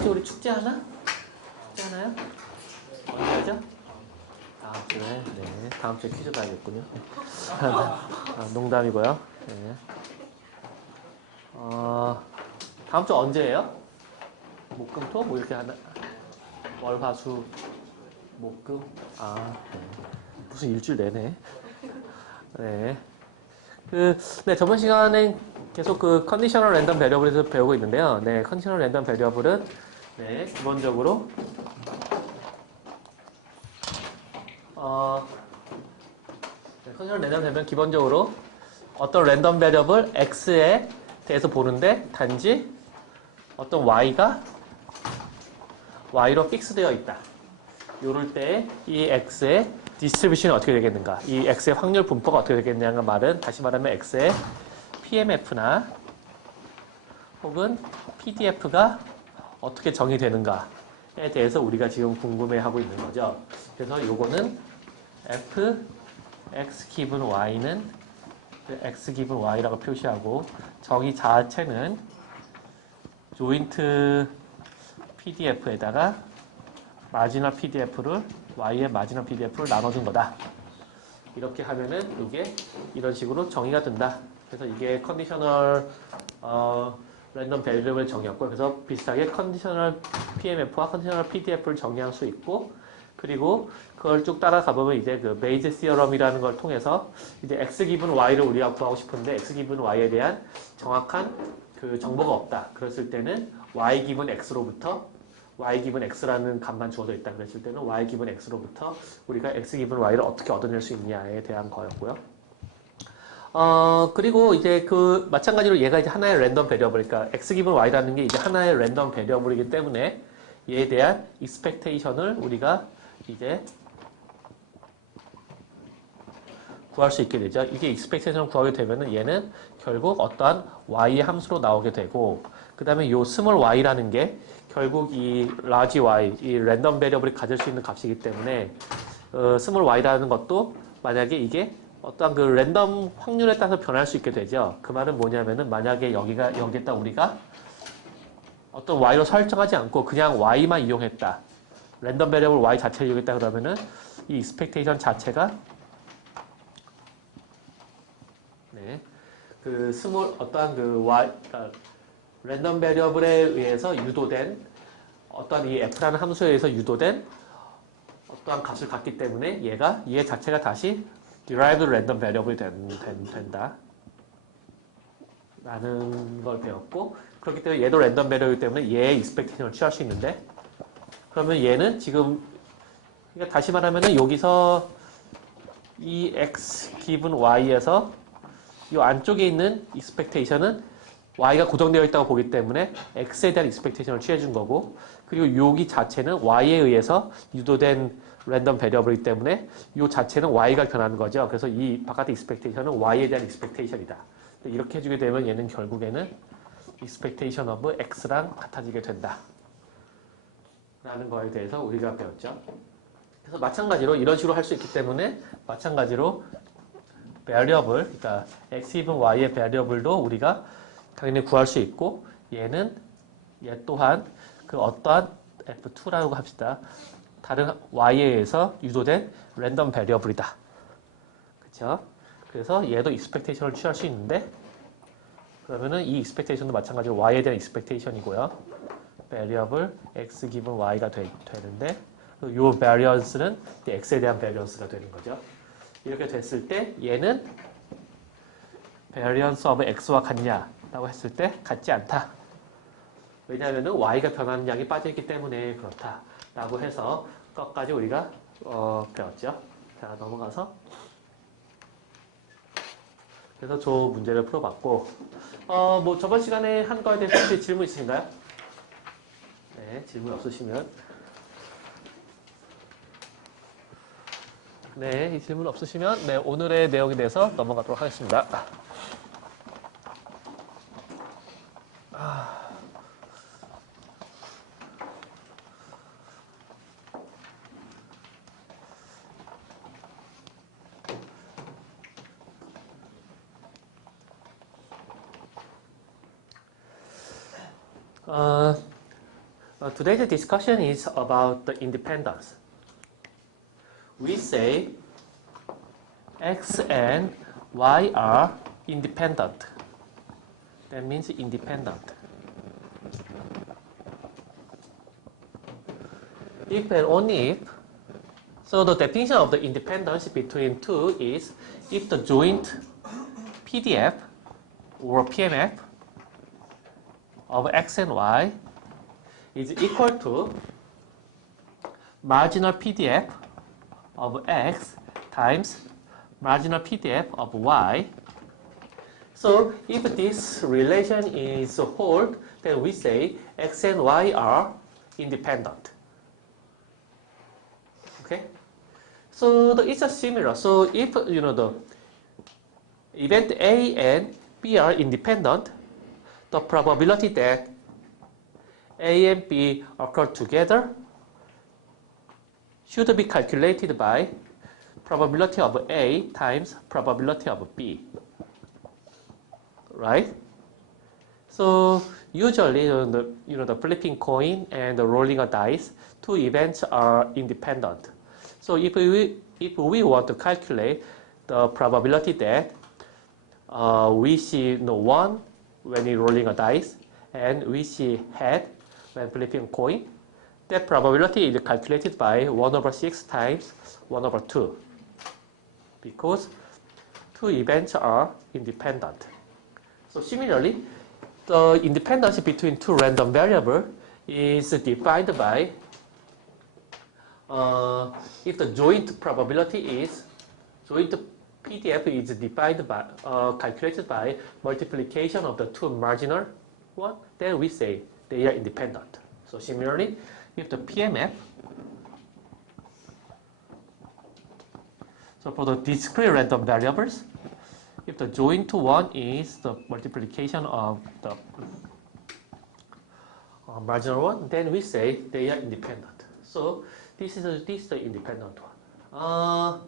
다음 주에 우리 축제하나? 축제하나요? 언제 하죠? 다음 주에. 네, 다음 주에 퀴즈 가야겠군요. 농담이고요. 네. 다음 주 언제예요? 목, 금, 토? 뭐 이렇게 하나? 월, 화, 수, 목, 금? 네. 무슨 일주일 내내. 네. 네, 저번 시간엔 계속 컨디셔널 랜덤 베리어블에서 배우고 있는데요. 네, 컨디셔널 랜덤 베리어블은 네, 기본적으로 컨디셔널 랜덤 베리어블은 기본적으로 어떤 랜덤 베리어블 x에 대해서 보는데 단지 어떤 y가 y로 픽스되어 있다. 요럴 때 이 x의 디스트리뷰션이 어떻게 되겠는가? 이 x의 확률 분포가 어떻게 되겠냐는 말은 다시 말하면 x의 PMF나 혹은 PDF가 어떻게 정의되는가에 대해서 우리가 지금 궁금해하고 있는 거죠. 그래서 요거는 f x 기분 y는 x 기분 y라고 표시하고 정의 자체는 조인트 PDF에다가 마지널 PDF를 y의 마지널 PDF를 나눠준 거다. 이렇게 하면은 이게 이런 식으로 정의가 된다. 그래서 이게 컨디셔널 랜덤 베리어블 정의였고, 그래서 비슷하게 컨디셔널 PMF와 컨디셔널 PDF를 정의할 수 있고, 그리고 그걸 쭉 따라가 보면 이제 그 베이즈 시어럼이라는 걸 통해서 이제 x 기분 y를 우리가 구하고 싶은데 x 기분 y에 대한 정확한 그 정보가 없다. 그랬을 때는 y 기분 x로부터 y 기분 x라는 값만 주어져 있다. 그랬을 때는 y 기분 x로부터 우리가 x 기분 y를 어떻게 얻어낼 수 있냐에 대한 거였고요. 그리고 이제 마찬가지로 얘가 이제 하나의 랜덤 베리어블, 그러니까 x 기분 y라는 게 이제 하나의 랜덤 베리어블이기 때문에 얘에 대한 익스펙테이션을 우리가 이제 구할 수 있게 되죠. 이게 익스펙테이션을 구하게 되면은 얘는 결국 어떠한 y의 함수로 나오게 되고, 그 다음에 요 스몰 y라는 게 결국 이 라지 y, 이 랜덤 베리어블이 가질 수 있는 값이기 때문에 스몰 y라는 것도 만약에 이게 어떠한 그 랜덤 확률에 따라서 변할 수 있게 되죠. 그 말은 뭐냐면은 만약에 여기에다 우리가 어떤 y로 설정하지 않고 그냥 y만 이용했다. 랜덤 베리어블 y 자체를 이용했다 그러면은 이 익스펙테이션 자체가 네, 어떠한 랜덤 베리어블에 의해서 유도된 어떠한 이 f라는 함수에 의해서 유도된 어떠한 값을 갖기 때문에 얘 자체가 다시 derived random variable이 된다. 라는 걸 배웠고, 그렇기 때문에 얘도 랜덤 베리어블이기 때문에 얘의 익스펙테이션을 취할 수 있는데, 그러면 얘는 지금 그러니까 다시 말하면은 여기서 이 x 기분 y에서 이 안쪽에 있는 익스펙테이션은 y가 고정되어 있다고 보기 때문에 x에 대한 익스펙테이션을 취해준 거고, 그리고 여기 자체는 y에 의해서 유도된 랜덤 베리어블이기 때문에 이 자체는 y가 변하는 거죠. 그래서 이 바깥의 익스펙테이션은 y에 대한 익스펙테이션이다. 이렇게 해주게 되면 얘는 결국에는 expectation of x랑 같아지게 된다. 라는 거에 대해서 우리가 배웠죠. 그래서 마찬가지로 이런 식으로 할 수 있기 때문에 마찬가지로 variable, 그러니까 x 기분 y의 variable도 우리가 당연히 구할 수 있고, 얘 또한 그 어떠한 f2라고 합시다. 다른 y에 의해서 유도된 랜덤 베리어블이다. 그렇죠? 그래서 얘도 익스펙테이션을 취할 수 있는데, 그러면은 이 익스펙테이션도 마찬가지로 y에 대한 익스펙테이션이고요. 베리어블 x 기분 y가 되는데, 이 베리언스는 x에 대한 베리언스가 되는 거죠. 이렇게 됐을 때 얘는 variance of x와 같냐라고 했을 때 같지 않다. 왜냐하면 y가 변하는 양이 빠져있기 때문에 그렇다라고 해서 것까지 우리가 배웠죠. 자, 넘어가서 그래서 저 문제를 풀어봤고, 뭐 저번 시간에 한 거에 대해서 혹시 질문 있으신가요? 네, 질문 없으시면 네, 이 질문 없으시면 네, 오늘의 내용에 대해서 넘어가도록 하겠습니다. Today's discussion is about the independence. We say X and Y are independent. That means independent. If and only if. So the definition of the independence between two is if the joint PDF or PMF of X and Y is equal to marginal PDF of X times marginal PDF of Y. So if this relation is hold, then we say X and Y are independent. Okay? So it's a similar. So if the event A and B are independent, the probability that A and B occur together should be calculated by probability of A times probability of B. Right? So usually the flipping coin and the rolling a dice, two events are independent. So if we want to calculate the probability that we see 1 when we're rolling a dice and we see head when flipping a coin, that probability is calculated by 1/6 times 1/2 because two events are independent. So similarly, the independence between two random variables is defined by if the joint probability is joint PDF is defined by calculated by multiplication of the two marginal one, then we say they are independent. So similarly, if the PMF, so for the discrete random variables, if the joint one is the multiplication of the marginal one, then we say they are independent. So this is the independent one.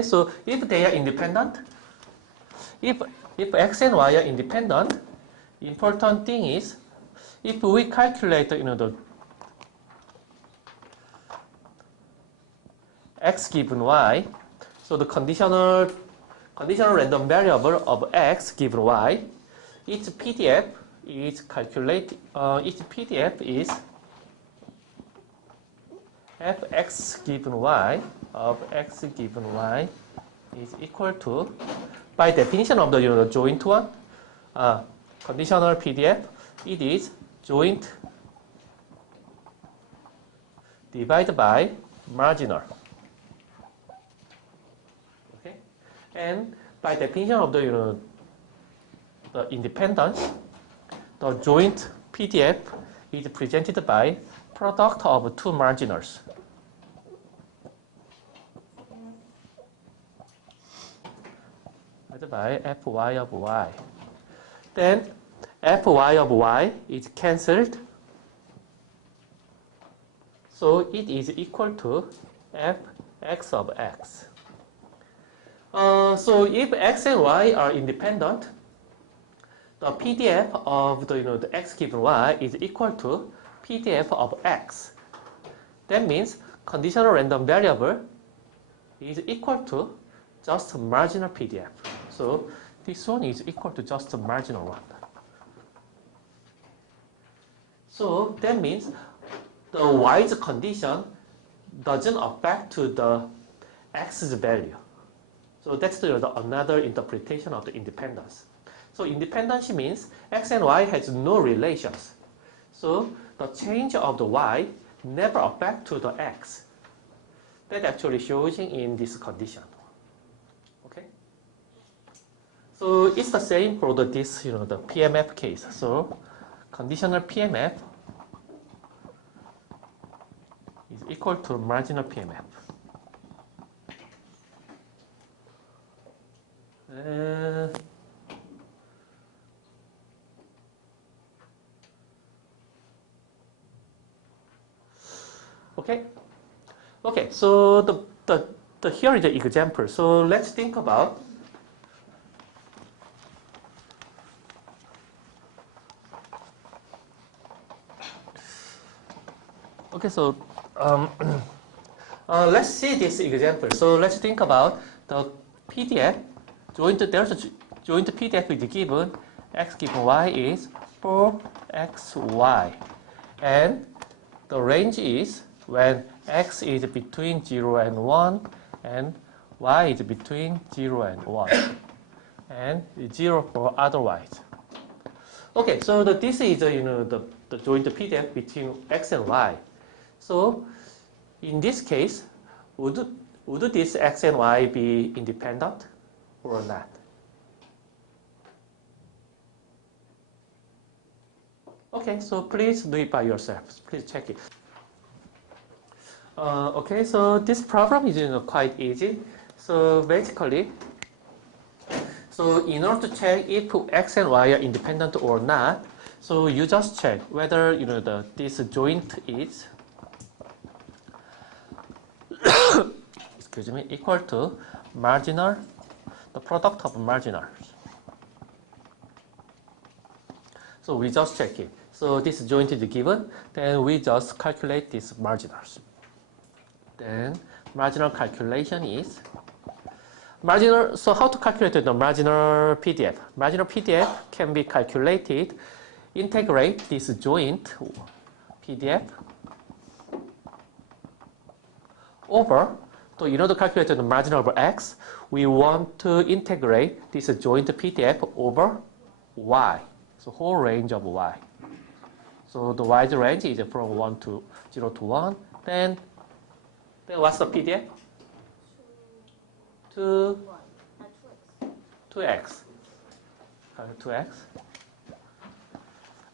So if they are independent, if X and Y are independent, important thing is if we calculate the X given Y, so the conditional random variable of X given Y, its PDF is fx given y of x given y is equal to, by definition of the joint one, conditional PDF, it is joint divided by marginal. Okay, and by definition of the independence, the joint PDF is presented by product of two marginals. By fy of y. Then fy of y is cancelled. So it is equal to fx of x. So if x and y are independent, the PDF of the x given y is equal to PDF of x. That means conditional random variable is equal to just marginal PDF. So this one is equal to just the marginal one. So that means the y's condition doesn't affect to the x's value. So that's another interpretation of the independence. So independence means x and y has no relations. So the change of the y never affect to the x. That actually shows in this condition. Okay. So it's the same for this the PMF case. So conditional PMF is equal to marginal PMF. Okay. Okay. So the here is the example. So let's think about. Okay. So let's see this example. So let's think about the PDF. There's a joint PDF with given x given y is 4xy, and the range is when x is between 0 and 1 and y is between 0 and 1 and 0 for otherwise. Okay, so this is the joint PDF between x and y. So in this case, would this x and y be independent or not? Okay, so please do it by yourselves. Please check it. Okay, so this problem is quite easy. So basically, so in order to check if x and y are independent or not, so you just check whether this joint is excuse me, equal to marginal, the product of marginals. So we just check it. So this joint is given, then we just calculate these marginals. Then marginal calculation is marginal. So how to calculate the marginal PDF? Marginal PDF can be calculated. Integrate this joint PDF over. So in order to calculate the marginal over x, we want to integrate this joint PDF over y. So whole range of y. So the y's range is from 0 to 1. Then what's the PDF? 2x. 2x.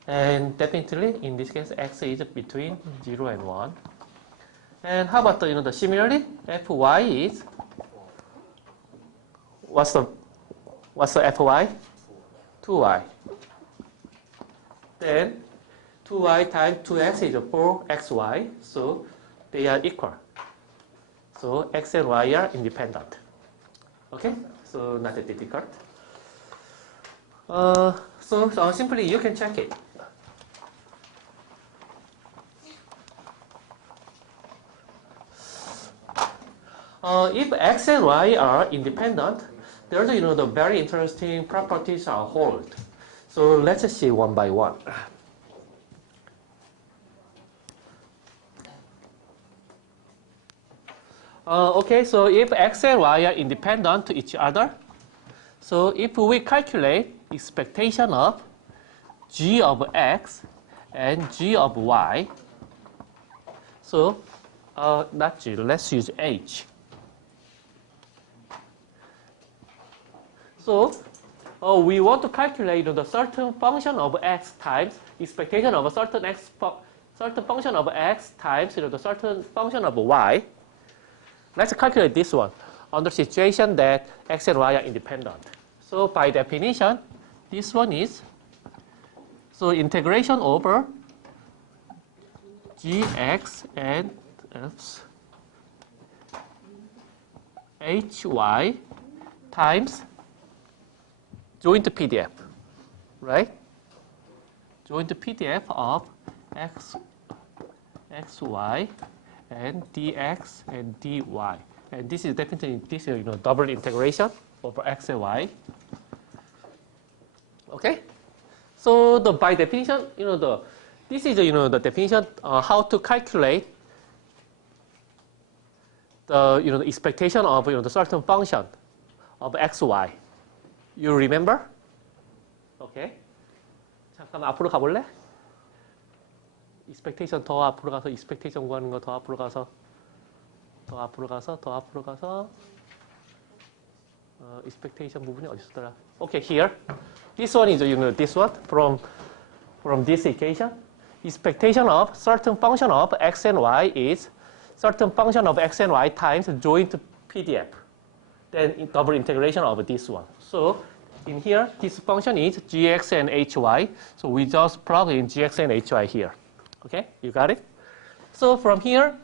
And definitely in this case x is between 0 and 1. And how about the similarly fy is what's the fy? 2y. Then 2y times 2x is 4xy, so they are equal. So x and y are independent. Okay, so not that difficult. So simply you can check it. If x and y are independent, there's the very interesting properties are hold. So let's see one by one. Okay, so if x and y are independent to each other, so if we calculate expectation of g of x and g of y, so not g, let's use h. So we want to calculate the certain function of x times expectation of a certain function of x times the certain function of y. Let's calculate this one under situation that x and y are independent. So by definition, this one is so integration over gx and hy times joint PDF, right? Joint PDF of xy and dx and dy, and this is definitely double integration over x and y. Okay, so by definition, this is the definition how to calculate the expectation of the certain function of xy. You remember? Okay. 잠깐만 앞으로 가볼래? expectation 더 앞으로 가서 expectation 구하는 거 더 앞으로 가서 expectation 부분이 어디 있었더라? Okay, here. This one is this one from this equation. Expectation of certain function of x and y is certain function of x and y times joint PDF. Then double integration of this one. So in here, this function is gx and hy. So we just plug in gx and hy here. Okay, you got it? So from here,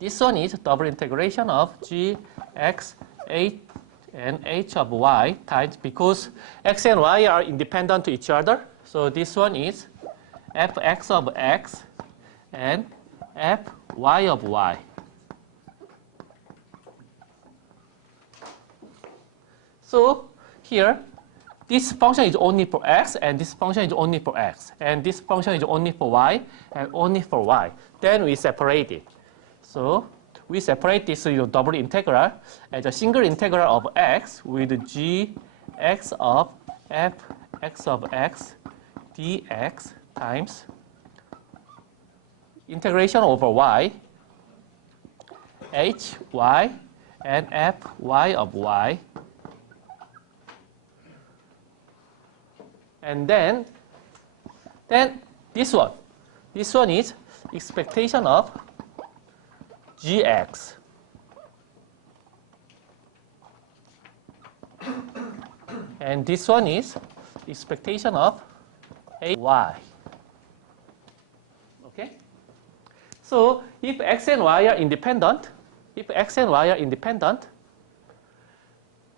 this one is double integration of g x h and h of y times, because x and y are independent to each other. So this one is fx of x and fy of y. So here, this function is only for x, and this function is only for x, and this function is only for y, and only for y. Then we separate it. So we separate this double integral as a single integral of x with gx of fx of x dx times integration over y, hy and fy of y. And then this one is expectation of gx. And this one is expectation of ay. Okay? So if x and y are independent,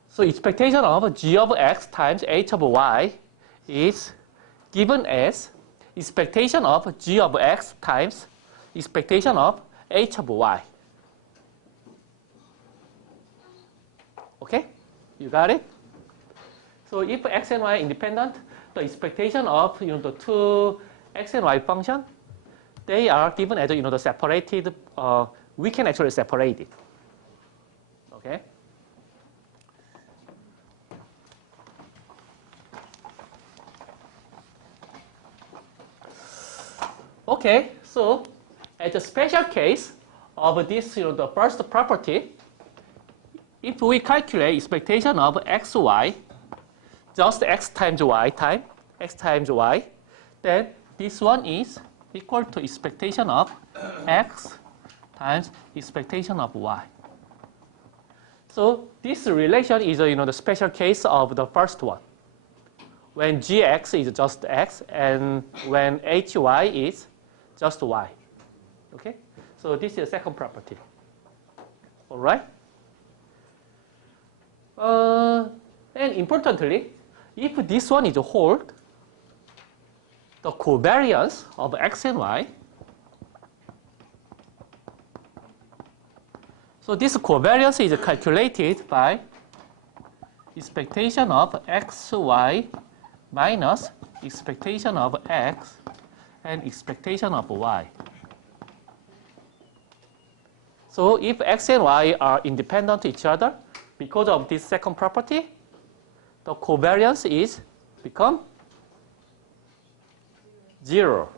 so expectation of g of x times h of y is given as expectation of g of x times expectation of h of y. Okay? You got it? So if x and y are independent, the expectation of the two x and y function, they are given as the separated. We can actually separate it. Okay? Okay, so as a special case of this, the first property, if we calculate expectation of xy, just x times y, then this one is equal to expectation of x times expectation of y. So this relation is the special case of the first one, when gx is just x and when hy is just y. Okay? So this is the second property. All right? And importantly, if this one is a whole, the covariance of x and y, so this covariance is calculated by expectation of xy minus expectation of x and expectation of y. So if x and y are independent to each other, because of this second property, the covariance is become 0.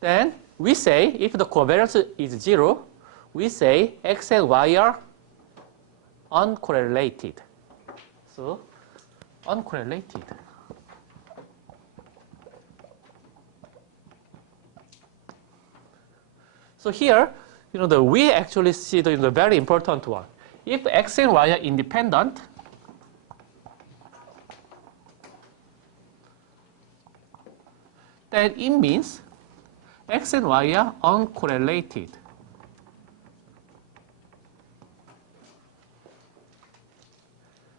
Then we say if the covariance is 0, we say x and y are uncorrelated. So uncorrelated. So here, we actually see the very important one. If x and y are independent, then it means x and y are uncorrelated.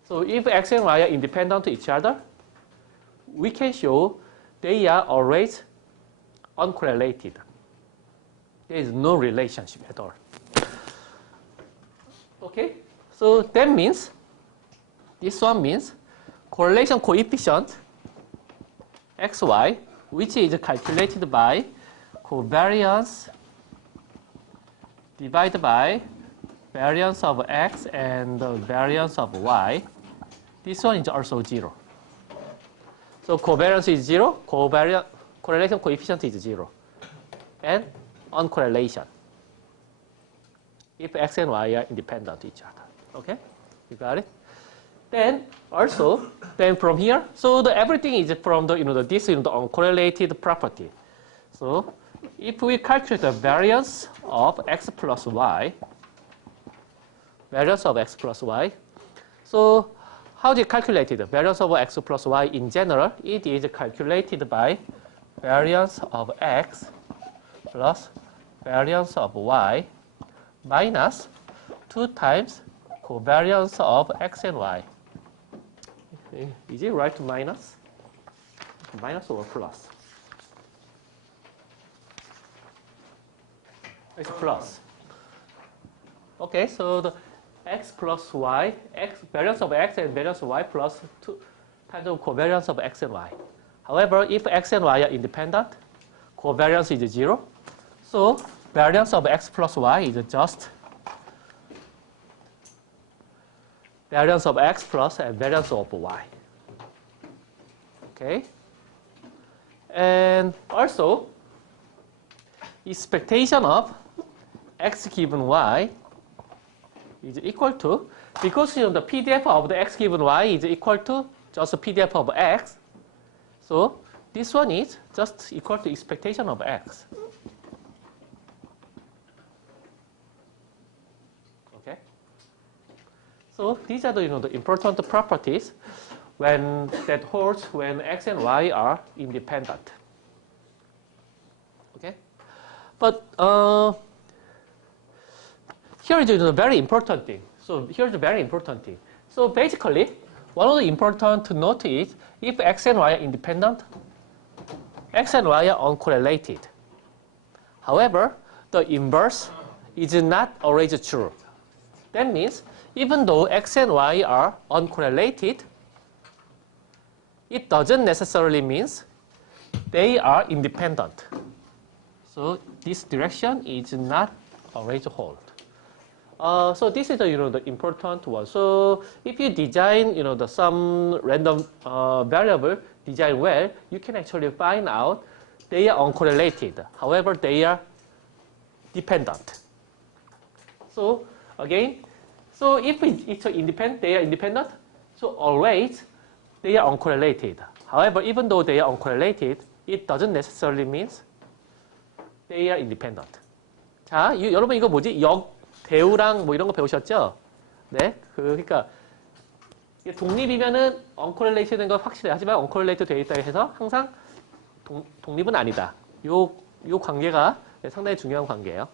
So if x and y are independent to each other, we can show they are always uncorrelated. There is no relationship at all. Okay? So that means, this one means correlation coefficient xy, which is calculated by covariance divided by variance of x and the variance of y. This one is also 0. So covariance is 0, correlation coefficient is 0. And uncorrelation if x and y are independent of each other. Okay? You got it? Then also, from here, so everything is from the this the uncorrelated property. So if we calculate the variance of x plus y, so how do you calculate it? The variance of x plus y in general, it is calculated by variance of x plus variance of y minus 2 times covariance of x and y. Is it right to minus? Minus or plus? It's plus. Okay, so the x plus y, variance of x and variance of y plus 2 times of covariance of x and y. However, if x and y are independent, covariance is 0. So variance of x plus y is just variance of x plus and variance of y. Okay? And also, expectation of x given y is equal to, because the PDF of the x given y is equal to just the PDF of x, so this one is just equal to expectation of x. Okay? So these are the the important properties that holds when x and y are independent. Okay? But here is a very important thing. So here's a very important thing. So basically, one of the important to note is if x and y are independent, x and y are uncorrelated. However, the inverse is not always true. That means even though x and y are uncorrelated, it doesn't necessarily mean they are independent. So this direction is not always hold. So this is the the important one. So if you design some random variable design well, you can actually find out they are uncorrelated. However, they are dependent. So again, so if it's independent, they are independent. So always they are uncorrelated. However, even though they are uncorrelated, it doesn't necessarily mean they are independent. 자, 여러분 이거 뭐지? 대우랑 뭐 이런 거 배우셨죠? 네, 그러니까 독립이면은 uncorrelated인 거 확실해. 하지만 uncorrelated 되어 있다 해서 항상 독립은 아니다. 요 관계가 상당히 중요한 관계예요.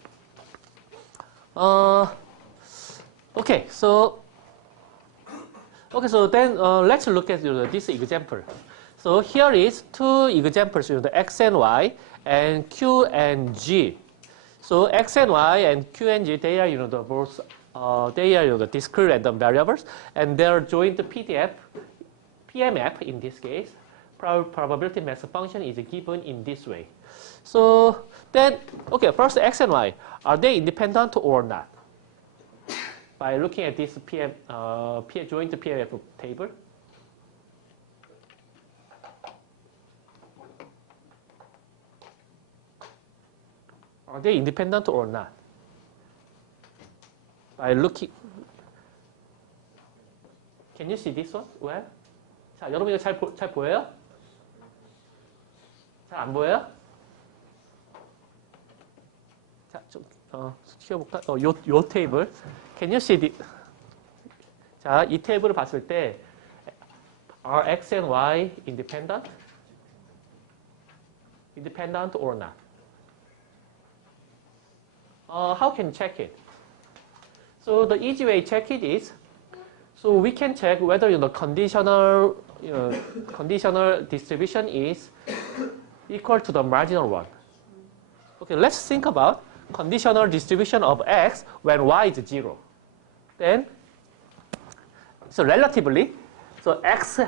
Okay, so then let's look at this example. So here is two examples, the x and y and q and g. So x and y and q and g, they are the both they are the discrete random variables, and their joint PMF in this case, probability mass function is given in this way. So then, okay, first x and y, are they independent or not? By looking at this joint PMF table. Are they independent or not? By looking, can you see this one? Well, 자, 여러분 이거 잘 보여요? 잘 안 보여요? 자, 좀 키워볼까? 요 테이블. Can you see the? 자, 이 테이블을 봤을 때, are x and y independent? Independent or not? How can you check it? So the easy way to check it is, so we can check whether the conditional distribution is equal to the marginal one. Okay, let's think about conditional distribution of x when y is 0. Then, so relatively, so x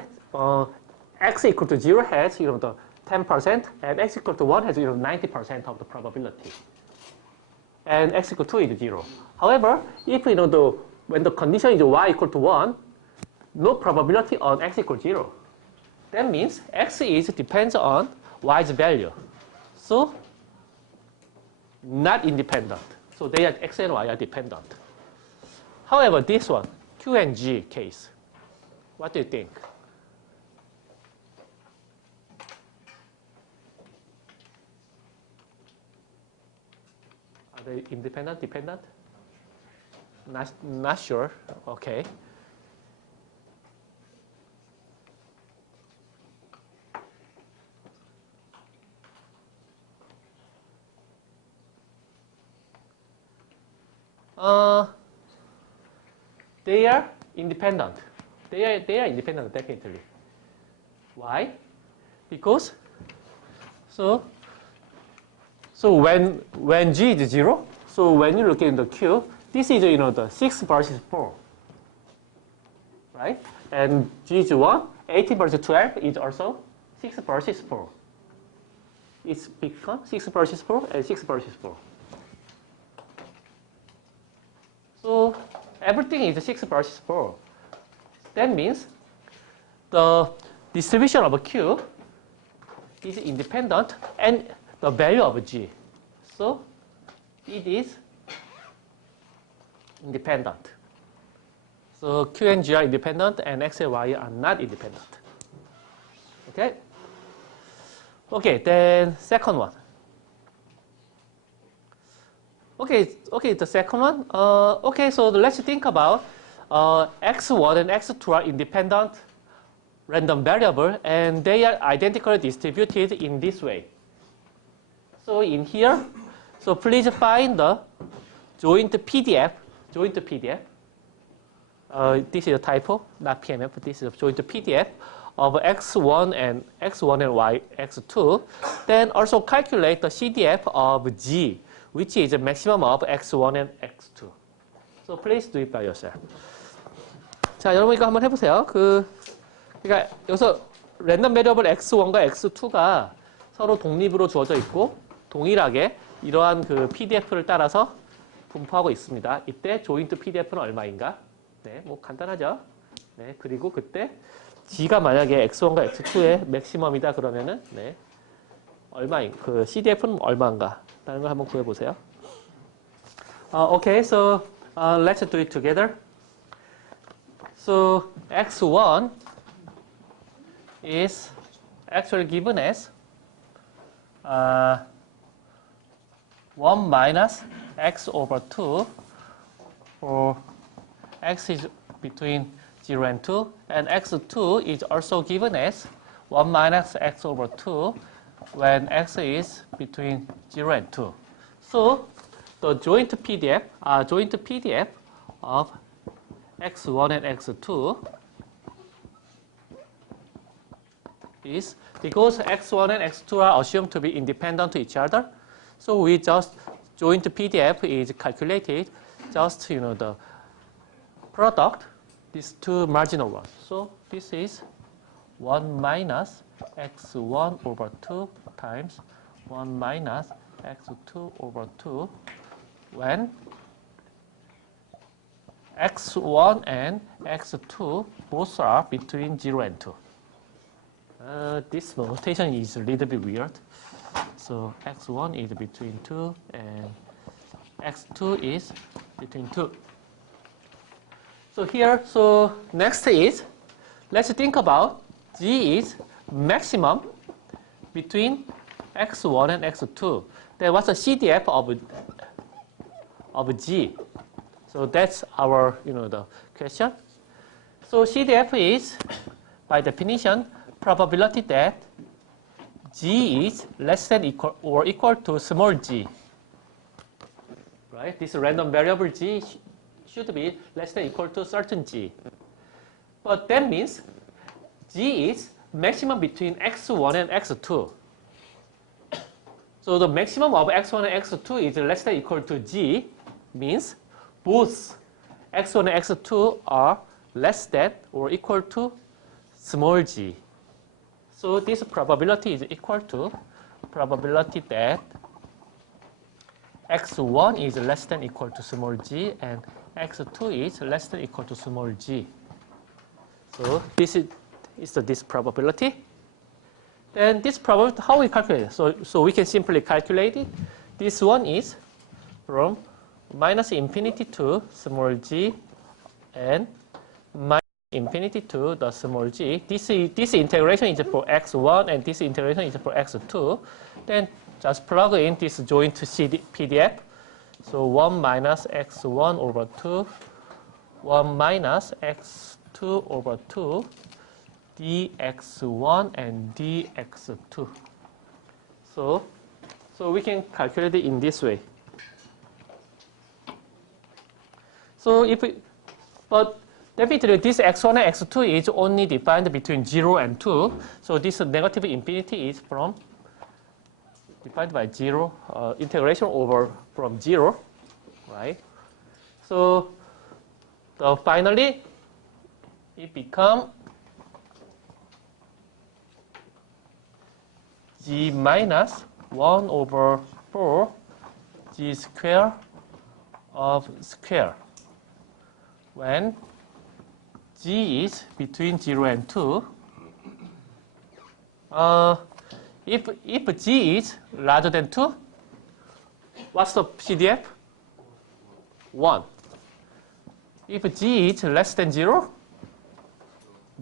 equal to 0 has the 10%, and x equal to 1 has 90% of the probability. And x equal to 2 is 0. However, if when the condition is y equal to 1, no probability on x equal to 0. That means x depends on y's value. So not independent. So they are x and y are dependent. However, this one, q and g case, what do you think? Are they independent, dependent? Not sure. Okay. They are independent. They are independent definitely. Why? Because so when G is 0, so when you look in the Q, this is the 6 versus 4, right? And G is 1, 18 versus 12 is also 6 versus 4. It's become 6 versus 4 and 6 versus 4. So everything is 6 versus 4. That means the distribution of a Q is independent and the value of G. So it is independent. So Q and G are independent and X and Y are not independent. Okay? Okay, then second one. Okay, the second one. Okay, so let's think about x1 and x2 are independent random variable and they are identically distributed in this way. So in here, so please find the joint PDF. This is a typo, not PMF. This is a joint PDF of x1 and y x2. Then also calculate the CDF of G, which is a maximum of x1 and x2. So please do it by yourself. 자, 여러분 이거 한번 해보세요. 그러니까 여기서 랜덤 베리어블 x1과 x2가 서로 독립으로 주어져 있고 동일하게 이러한 그 PDF를 따라서 분포하고 있습니다. 이때 조인트 PDF는 얼마인가? 네, 뭐 간단하죠. 네, 그리고 그때 G가 만약에 x1과 x2의 맥시멈이다 그러면은 네, 얼마인 그 CDF는 얼마인가? 라는 걸 한번 구해 보세요. Okay, so let's do it together. So x1 is actually given as 1 minus x over 2 for x is between 0 and 2, and x2 is also given as 1 minus x over 2 when x is between 0 and 2. So the joint PDF of x1 and x2 is, because x1 and x2 are assumed to be independent to each other, so we just joint PDF is calculated just the product, these two marginal ones. So this is 1 minus x1 over 2 times 1 minus x2 over 2 when x1 and x2 both are between 0 and 2. This notation is a little bit weird. So x1 is between 2 and x2 is between 2. So here, so next is, let's think about G is maximum between x1 and x2. Then what's the CDF of G? So that's our, the question. So CDF is, by definition, probability that G is less than or equal to small g. Right? This random variable G should be less than or equal to certain g. But that means G is maximum between x1 and x2. So the maximum of x1 and x2 is less than or equal to g, means both x1 and x2 are less than or equal to small g. So this probability is equal to probability that x1 is less than or equal to small g and x2 is less than or equal to small g. So this is this probability. Then this probability, how we calculate it? So we can simply calculate it. This one is from minus infinity to small g and minus infinity to the small g. This integration is for x1 and this integration is for x2. Then just plug in this joint PDF. So 1 minus x1 over 2, 1 minus x2 over 2, dx1 and dx2. So we can calculate it in this way. So but definitely this x1 and x2 is only defined between 0 and 2. So this negative infinity is defined by 0, integration over from 0, right? So finally it becomes g minus 1 over 4 g square of square when g is between 0 and 2. If g is larger than 2, what's the CDF? 1. If g is less than 0,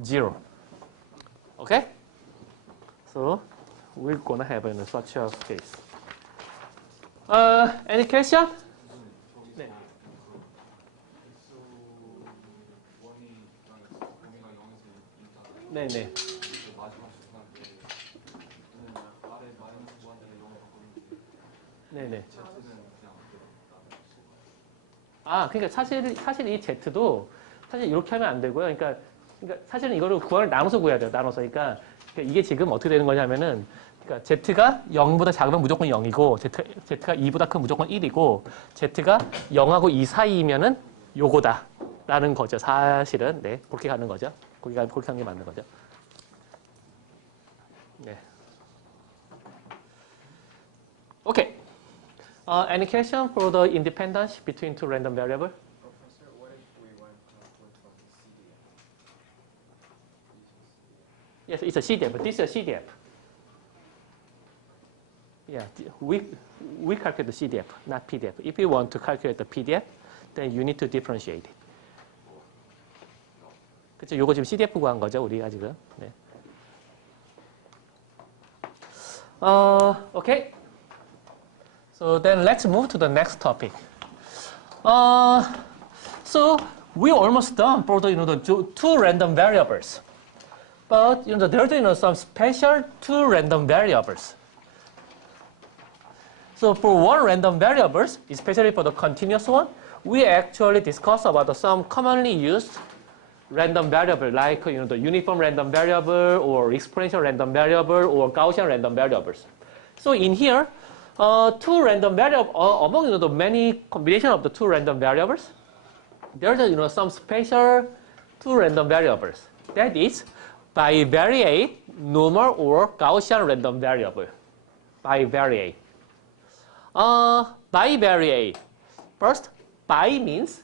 0. Okay? So we're going to have such a case. Any question? 네. 네네. 네네. 아, 그러니까 사실 이 Z도 사실 이렇게 하면 안 되고요. 그러니까 사실은 이거를 구간을 나눠서 구해야 돼요. 나눠서. 그러니까 이게 지금 어떻게 되는 거냐면은, 그러니까 Z가 0보다 작으면 무조건 0이고, Z가 2보다 크면 무조건 1이고, Z가 0하고 2 사이면은 요거다. 라는 거죠. 사실은. 네. 그렇게 가는 거죠. 그렇게 하는 게 맞는 거죠. 네. 오케이. Any question for the independence between two random variables? Professor, what if we went from the CDF? Yes, it's a CDF, but this is a CDF. Yeah, we calculate the CDF, not PDF. If you want to calculate the PDF, then you need to differentiate it. 그렇죠? 요거 지금 CDF 구한 거죠, 우리가 지금. 네. Okay. So then let's move to the next topic. So we're almost done for the two random variables. But there's some special two random variables. So for one random variables, especially for the continuous one, we actually discuss about some commonly used random variable like the uniform random variable or exponential random variable or Gaussian random variables. So in here, two random variables among the many combination of the two random variables, there's some special two random variables. That is bivariate, normal, or Gaussian random variable. Bivariate. Bivariate. First, bi means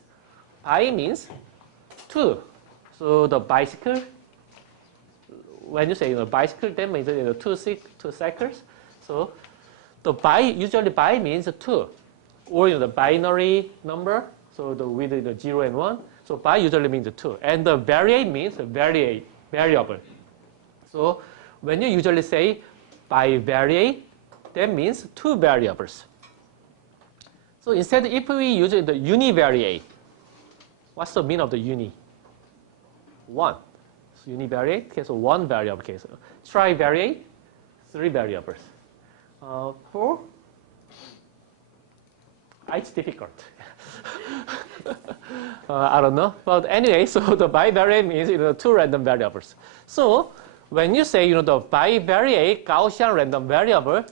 two. So the bicycle, when you say bicycle, that means two cycles. So the usually bi means 2, or the binary number, so with the 0 and 1. So bi usually means 2. And the variate means variable. So when you usually say bivariate, that means two variables. So instead, if we use the univariate, what's the meaning of the uni? 1. So univariate case, one variable case. Trivariate, 3 variables. For it's difficult. I don't know. But anyway, so the bivariate means two random variables. So when you say the bivariate Gaussian random variable,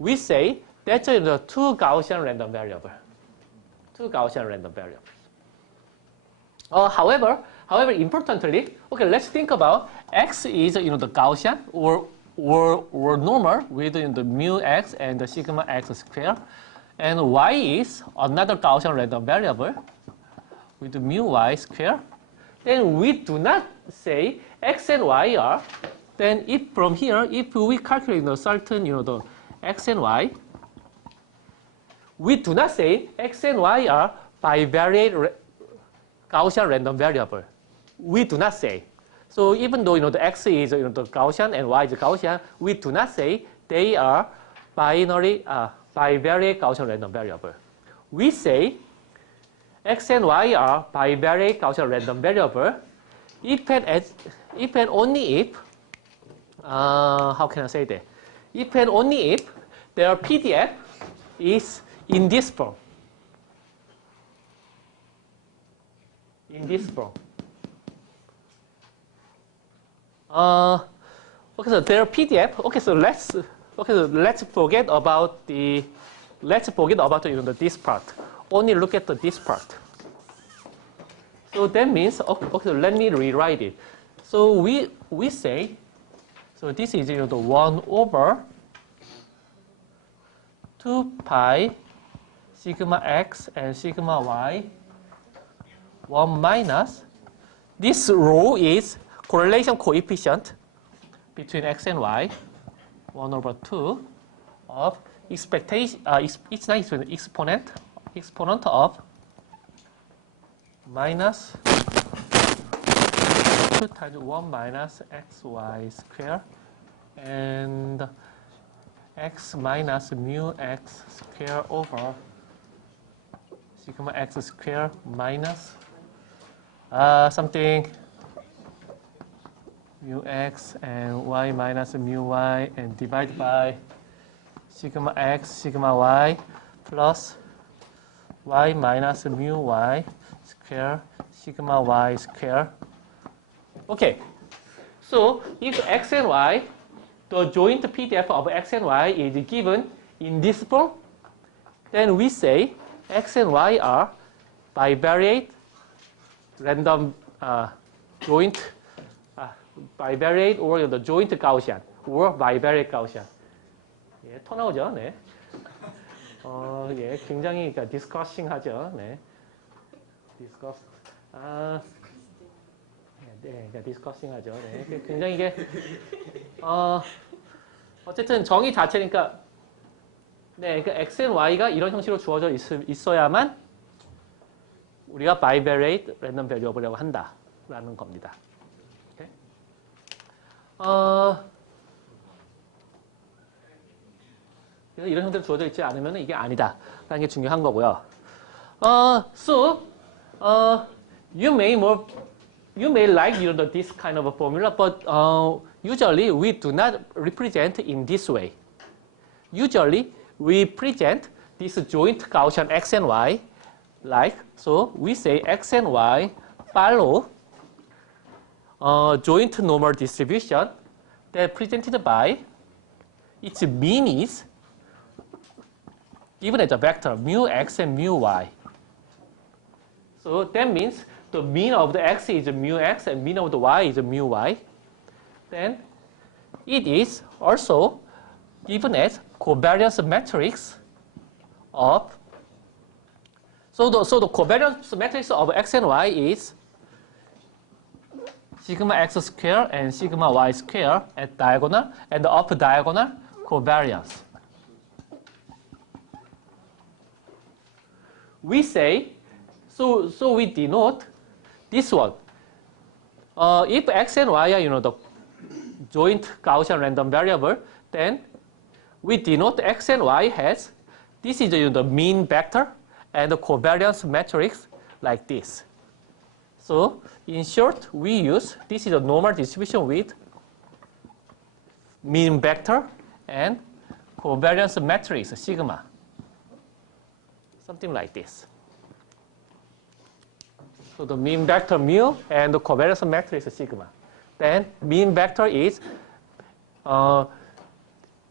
we say that's the two Gaussian random variable. Two Gaussian random variables. However, importantly, okay, let's think about x is the Gaussian or normal with the mu x and the sigma x square, and y is another Gaussian random variable with the mu y square. Then we do not say x and y are. Then if from here, if we calculate the certain the x and y, we do not say x and y are bivariate Gaussian random variable. We do not say. So even though the x is the Gaussian and y is Gaussian, we do not say they are bivariate Gaussian random variable. We say x and y are bivariate Gaussian random variable if and only if how can I say that? If and only if their PDF is in this form. in this form. Okay, so their PDF. Okay, so let's forget about the this part. Only look at this part. So that means okay, so let me rewrite it. So we say, so this is the 1 over 2 pi sigma x and sigma y 1 minus this rho is correlation coefficient between x and y 1 over 2 of expectation it's not exponent of minus 2 times 1 minus xy square and x minus mu x square over sigma x square minus something mu x and y minus mu y and divided by sigma x sigma y plus y minus mu y square sigma y square. Okay, so if x and y, the joint PDF of x and y is given in this form, then we say x and y are bivariate random joint bivariate or the joint Gaussian or bivariate Gaussian. 예, 토 나오죠, 네. 예, 굉장히 그러니까 discussing하죠, 네. discuss. 네, 그러니까 discussing하죠, 네. 굉장히 이게 어쨌든 정의 자체니까, 네, 그 x and y가 이런 형식으로 주어져 있어야만 우리가 bivariate random variable이라고 한다라는 겁니다. 이런 형태로 주어져 있지 않으면 이게 아니다라는 게 중요한 거고요. You may like this kind of a formula, but usually we do not represent in this way. Usually we present this joint Gaussian x and y like so. We say x and y follow joint normal distribution that presented by its mean is given as a vector mu x and mu y. So that means the mean of the x is mu x and mean of the y is mu y. Then it is also given as covariance matrix of so the covariance matrix of x and y is sigma x square and sigma y square at diagonal and up diagonal covariance. We say, so we denote this one. If x and y are the joint Gaussian random variable, then we denote x and y has this is the mean vector and the covariance matrix like this. So in short, we use this is a normal distribution with mean vector and covariance matrix sigma. Something like this. So the mean vector mu and the covariance matrix sigma. Then mean vector is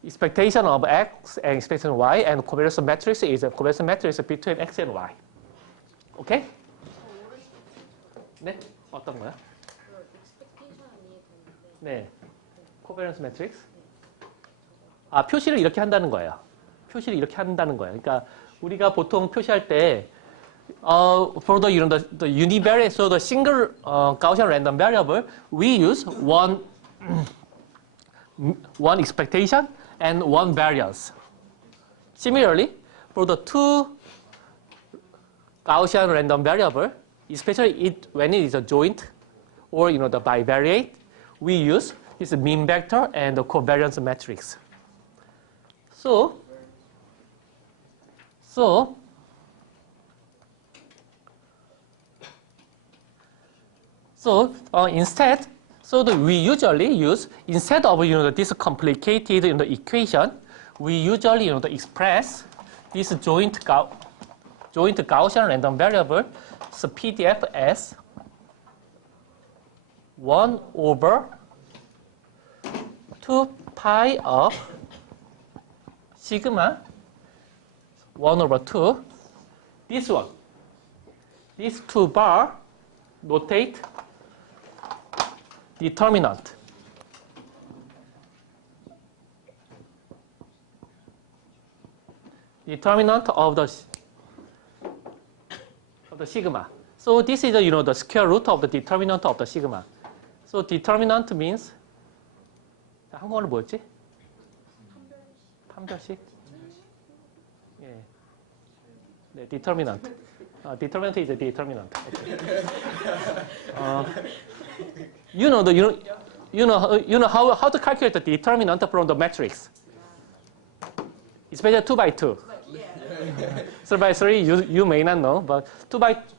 expectation of x and expectation of y, and covariance matrix is a covariance matrix between x and y. Okay? 네? 어떤 거야? 네. covariance matrix. 표시를 이렇게 한다는 거예요. 표시를 이렇게 한다는 거예요. 그러니까 우리가 보통 표시할 때 for the univariate, so the single Gaussian random variable, we use one expectation and one variance. Similarly, for the two Gaussian random variable, especially when it is a joint or the bivariate, we use this mean vector and the covariance matrix. So instead, we usually use, instead of this complicated equation, we usually express this joint Gaussian random variable so PDF as 1 over 2 pi of sigma 1 over 2. This one, these two bar notate determinant. Determinant of the sigma. So this is the, the square root of the determinant of the sigma. So determinant means 한국어로 뭐였지? 판별식. 예. 네, determinant. Determinant is a determinant. Okay. You know how to calculate the determinant from the matrix. Especially 2 by 2. 3 by 3 you may not know, but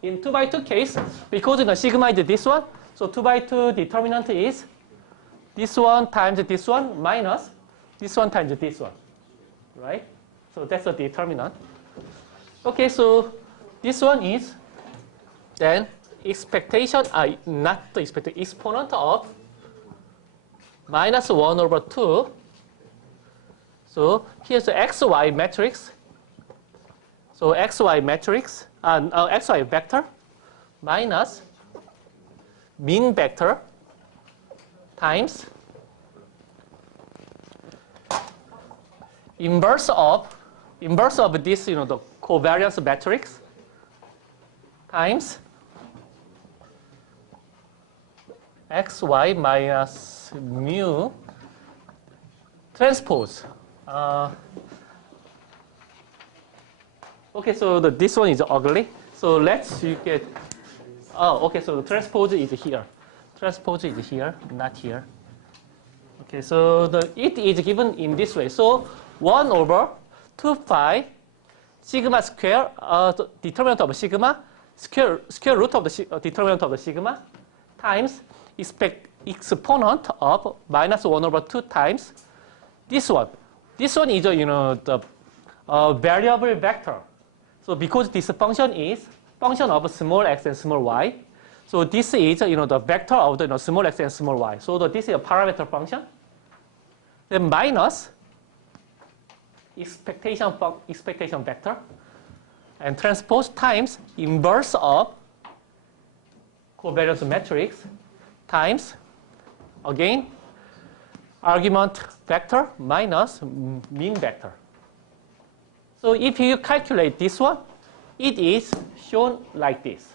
in 2 by 2 case, because the sigma is this one, so 2 by 2 determinant is this one times this one minus this one times this one, right? So that's the determinant. Okay, so this one is then expectation, not the expectation, exponent of minus 1 over 2. So here's the xy matrix. So xy matrix, xy vector minus mean vector times inverse of this, the covariance matrix times xy minus mu transpose. Okay, so this one is ugly. So let's get. Oh, okay. So the transpose is here. Transpose is here, not here. Okay, so it is given in this way. So 1 over 2 pi sigma square, the determinant of sigma, square root of the determinant of the sigma times exponent of minus 1 over 2 times this one. This one is the variable vector. So because this function is function of small x and small y, so this is the vector of the small x and small y. So this is a parameter function. Then minus expectation vector and transpose times inverse of covariance matrix times again argument vector minus mean vector. So if you calculate this one, it is shown like this.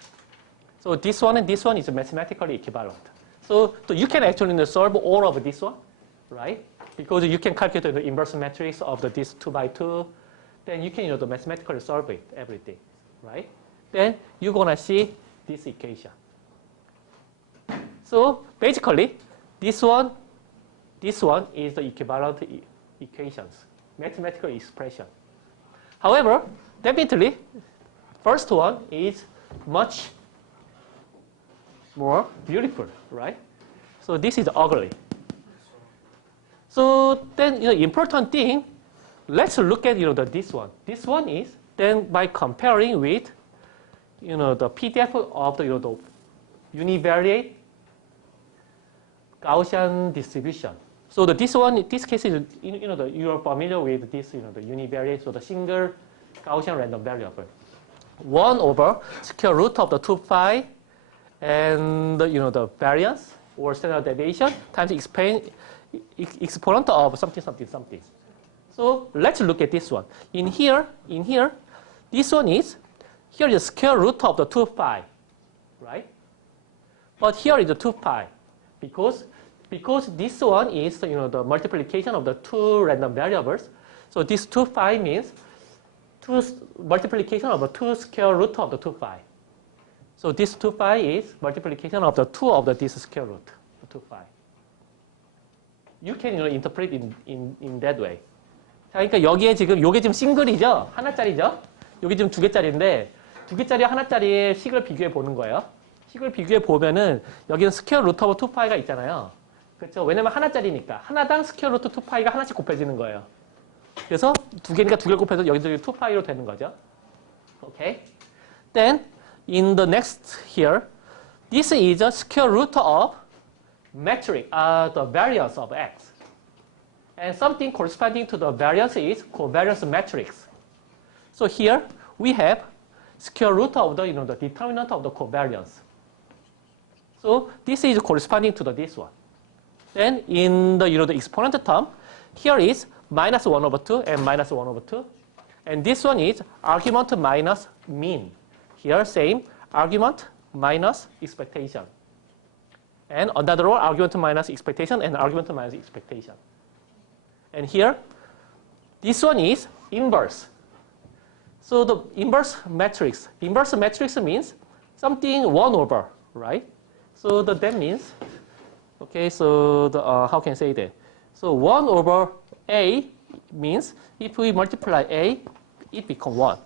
So this one and this one is mathematically equivalent. So you can actually solve all of this one, right? Because you can calculate the inverse matrix of this 2 by 2. Then you can mathematically solve it, everything, right? Then you're going to see this equation. So basically, this one is the equivalent equations, mathematical expression. However, definitely, first one is much more beautiful, right? So this is ugly. So then, important thing, let's look at this one. This one is then by comparing with the PDF of the univariate Gaussian distribution. So this case is you are familiar with this the univariate, so the single Gaussian random variable. 1 over square root of the 2 pi and the variance or standard deviation times exponent of something. So let's look at this one. In here, this one is here is the square root of the 2 pi, right? But here is the 2 pi because this one is the multiplication of the two random variables. So this 2 pi means multiplication of the 2 square root of the 2 pi. So this 2 pi is multiplication of the 2 of this square root, the 2 pi. You can interpret in that way. 자, 그러니까 여기에 지금 요게 지금 싱글이죠? 하나짜리죠? 여기 지금 2개짜리인데 2개짜리 하나짜리의 식을 비교해 보는 거예요. 식을 비교해 보면은 여기는 스퀘어 루트 오브 2파이가 있잖아요. 그렇죠? 왜냐면 하나짜리니까 하나당 스퀘어 루트 2파이가 하나씩 곱해지는 거예요. 그래서 2개니까 2개 곱해서 여기서 2파이로 되는 거죠. Okay? Then in the next here, this is a square root of metric are the variance of X. And something corresponding to the variance is covariance matrix. So here we have square root of the, the determinant of the covariance. So this is corresponding to this one. Then in the, the exponent term, here is minus 1 over 2 and minus 1 over 2. And this one is argument minus mean. Here same, argument minus expectation. And another row, argument minus expectation and argument minus expectation. And here, this one is inverse. So the inverse matrix means something 1 over, right? So that means, okay, so the, how can I say that? So 1 over A means if we multiply A, it becomes 1.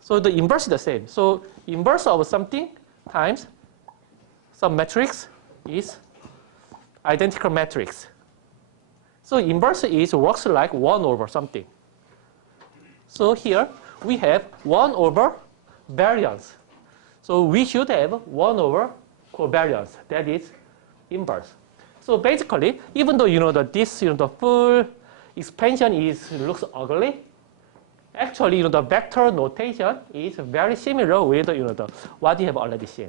So the inverse is the same. So inverse of something times some matrix is identical matrix. So inverse is works like 1 over something. So here we have 1 over variance. So we should have 1 over covariance. That is inverse. So basically, even though that this the full expansion looks ugly, actually the vector notation is very similar with the what you have already seen.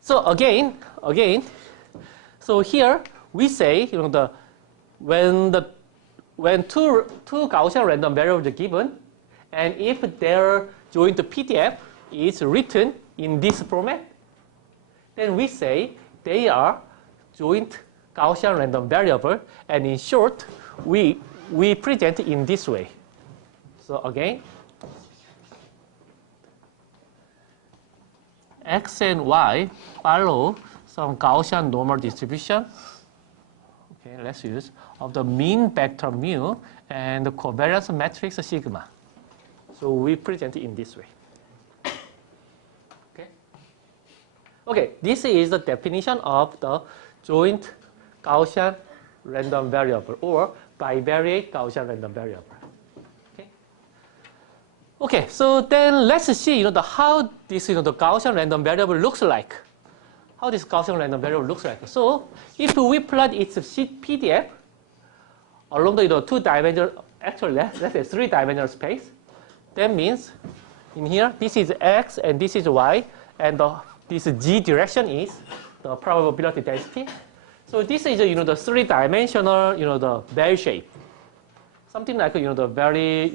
So again, so here we say when two Gaussian random variables are given, and if their joint PDF is written in this format, then we say they are joint Gaussian random variable, and in short, we present in this way. So again, X and Y follow some Gaussian normal distribution. Okay, let's use of the mean vector mu and the covariance matrix sigma. So we present it in this way. Okay, this is the definition of the joint Gaussian random variable or bivariate Gaussian random variable. Okay, so then let's see how this the Gaussian random variable looks like. How this Gaussian random variable looks like. So if we plot its PDF along the 2-dimensional, actually let's say 3-dimensional space, that means in here this is X and this is Y, and this Z direction is the probability density. So this is the 3-dimensional the bell shape, something like the very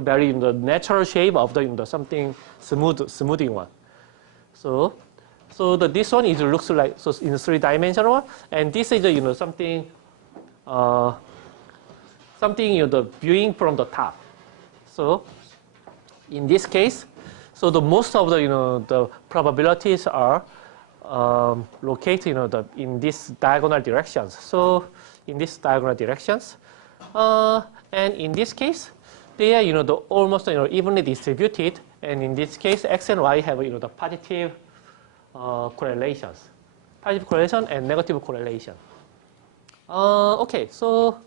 very natural shape of the something smoothing one. So this one looks like in 3-dimensional, and this is something the viewing from the top. So in this case, so the most of the probabilities are located in this diagonal directions. So in this diagonal directions, and in this case, they are almost evenly distributed, and in this case, X and Y have the positive correlations, positive correlation and negative correlation. Okay, so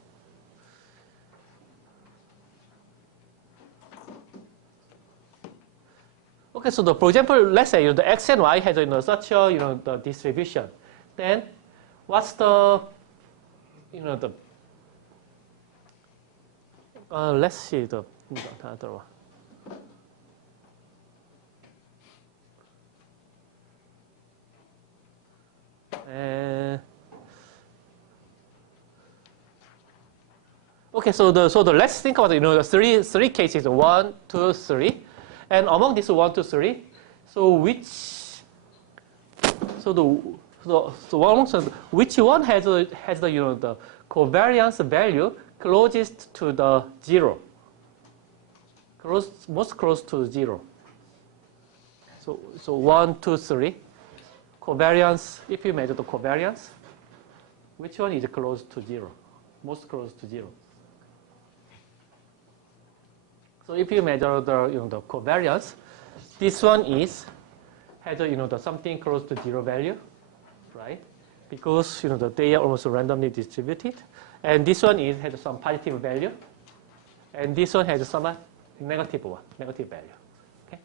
for example, let's say the X and Y has such a the distribution. Then what's the let's see the other one. Okay, so let's think about the three cases, 1, 2, 3, and among these 1, 2, 3, so which one has the covariance value closest to the 0, most close to 0. So 1, 2, 3, covariance. If you measure the covariance, which one is close to 0, most close to 0? So if you measure the the covariance, this one has the something close to 0 value, right? Because they are almost randomly distributed, and this one has some positive value, and this one has some negative value. Okay.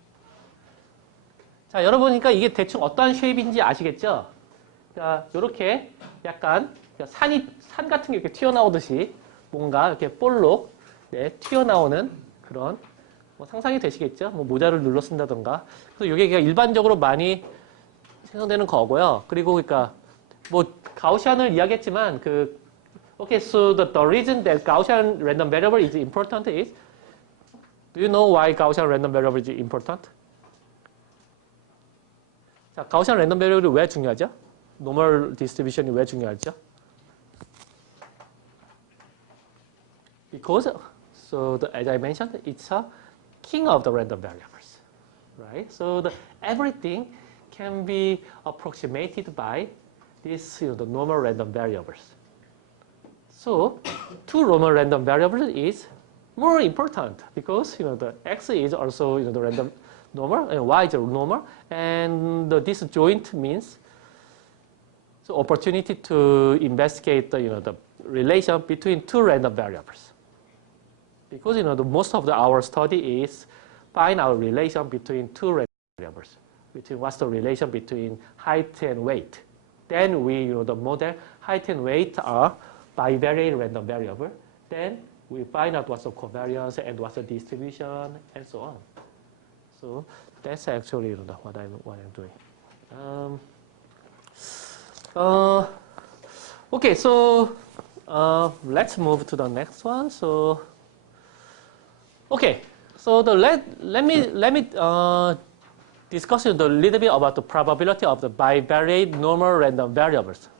자, 여러분, 그러니까 이게 대충 어떠한 쉐입인지 아시겠죠? 자, 요렇게 약간 산 같은 게 이렇게 튀어나오듯이 뭔가 이렇게 볼록 네, 튀어나오는 그런 뭐 상상이 되시겠죠? 뭐 모자를 눌러 쓴다던가. 그래서 이게 일반적으로 많이 생성되는 거고요. 그리고 그러니까 뭐 가우시안을 이야기했지만 okay, so the reason that Gaussian random variable is important is, do you know why Gaussian random variable is important? 자, Gaussian random variable이 왜 중요하죠? normal distribution이 왜 중요하죠? Because, as I mentioned, it's a king of the random variables, right? So everything can be approximated by these, the normal random variables. So, two normal random variables is more important because, the x is also, the random normal and y is a normal, and this joint means so opportunity to investigate the relation between two random variables. Because most of our study is find our relation between two random variables, between what's the relation between height and weight. Then we the model height and weight are bivariate random variable. Then we find out what's the covariance and what's the distribution and so on. So that's actually what I'm doing. Okay, so let's move to the next one. So okay, so let me discuss a little bit about the probability of the bivariate normal random variables.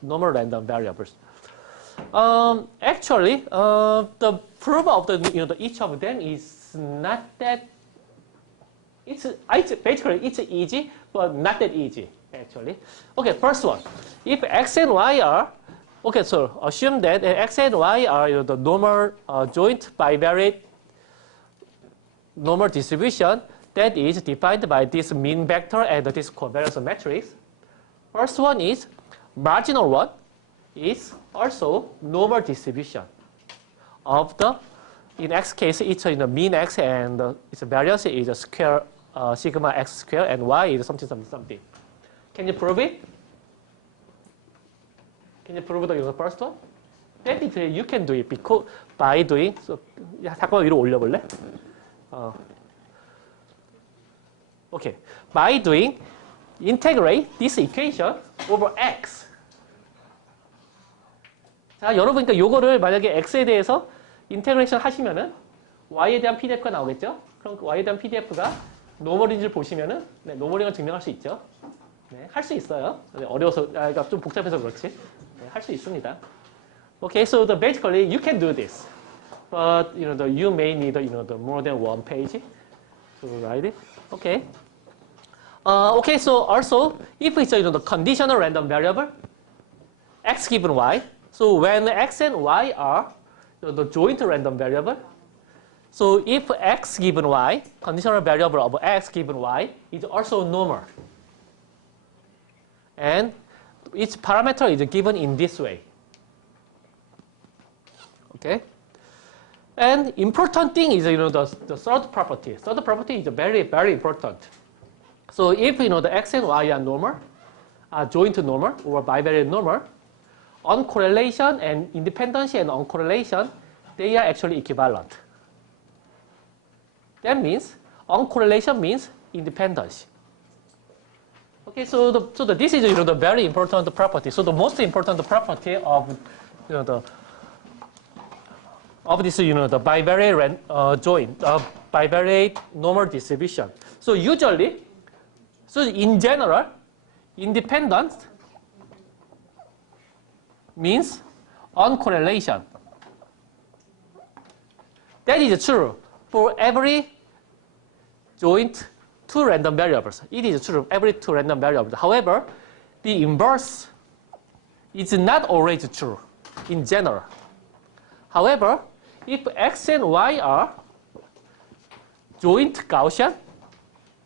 Actually, the proof of the each of them is not that. It's basically it's easy, but not that easy actually. Okay, first one, if x and y are okay, so assume that x and y are the normal joint bivariate normal distribution that is defined by this mean vector and this covariance matrix. First one is marginal one is also normal distribution of the, in x case it's mean x and its variance is a square sigma x square and y is something. Can you prove it? Can you prove the first one? Technically you can do it because by doing so. 야, 잠깐만 위로 올려볼래? Okay, by doing integrate this equation over x. 자, 여러분, 그러니까 요거를 만약에 x에 대해서 인테그레이션 하시면은 y에 대한 PDF가 나오겠죠? 그럼 그 y에 대한 PDF가 노멀인지를 보시면은 네, 노멀인 걸 증명할 수 있죠. 네, 할 수 있어요. 네, 어려워서, 그러니까 좀 복잡해서 그렇지. 네, 할 수 있습니다. Okay, so basically you can do this, but you may need the more than one page to write it. Okay. Okay, so also if it's the conditional random variable x given y, so when x and y are the joint random variable, so if x given y, conditional variable of x given y is also normal, and its parameter is given in this way. Okay, and important thing is the third property. Third property is very, very important. So if the x and y are normal, are joint normal or bivariate normal, uncorrelation and independency and uncorrelation, they are actually equivalent. That means uncorrelation means independence. Okay, so this is the very important property. So the most important property of this the bivariate joint bivariate normal distribution. So usually, so in general, independence means uncorrelation. That is true for every joint two random variables. It is true for every two random variables. However, the inverse is not always true in general. However, if x and y are joint Gaussian,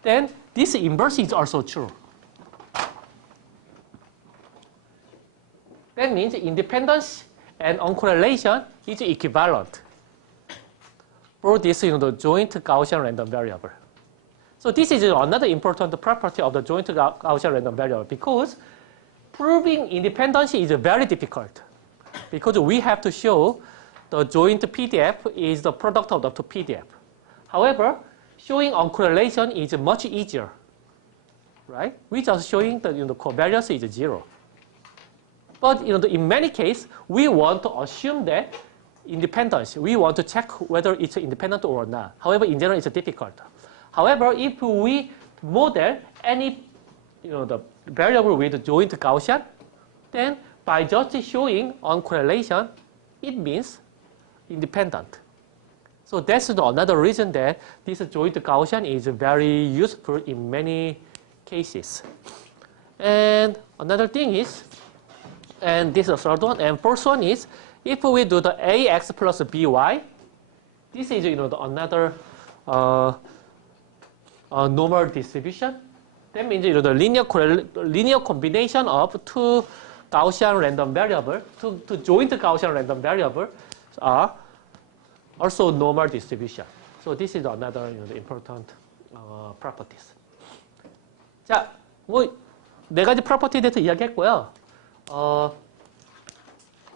then this inverse is also true. That means independence and uncorrelation is equivalent for this the joint Gaussian random variable. So this is another important property of the joint Gaussian random variable because proving independence is very difficult because we have to show the joint PDF is the product of the two PDF. However, showing uncorrelation is much easier, right? We just showing that the covariance is 0. But in many cases, we want to assume that independence. We want to check whether it's independent or not. However, in general, it's difficult. However, if we model any the variable with joint Gaussian, then by just showing uncorrelation, it means independent. So that's another reason that this joint Gaussian is very useful in many cases. And another thing is, and this is the third one, and first one is, if we do the ax plus by, this is another normal distribution. That means the linear combination of two Gaussian random variables, two joint Gaussian random variables are also normal distribution. So this is another important properties. 자, 뭐 네 가지 프로퍼티에 대해서 이야기했고요.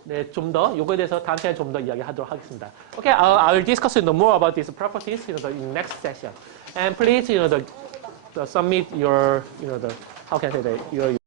네, 좀 더 요거에 대해서 다음 시간에 좀 더 이야기하도록 하겠습니다. Okay, I'll discuss more about these properties in next session. And please, submit your, how can I say that, your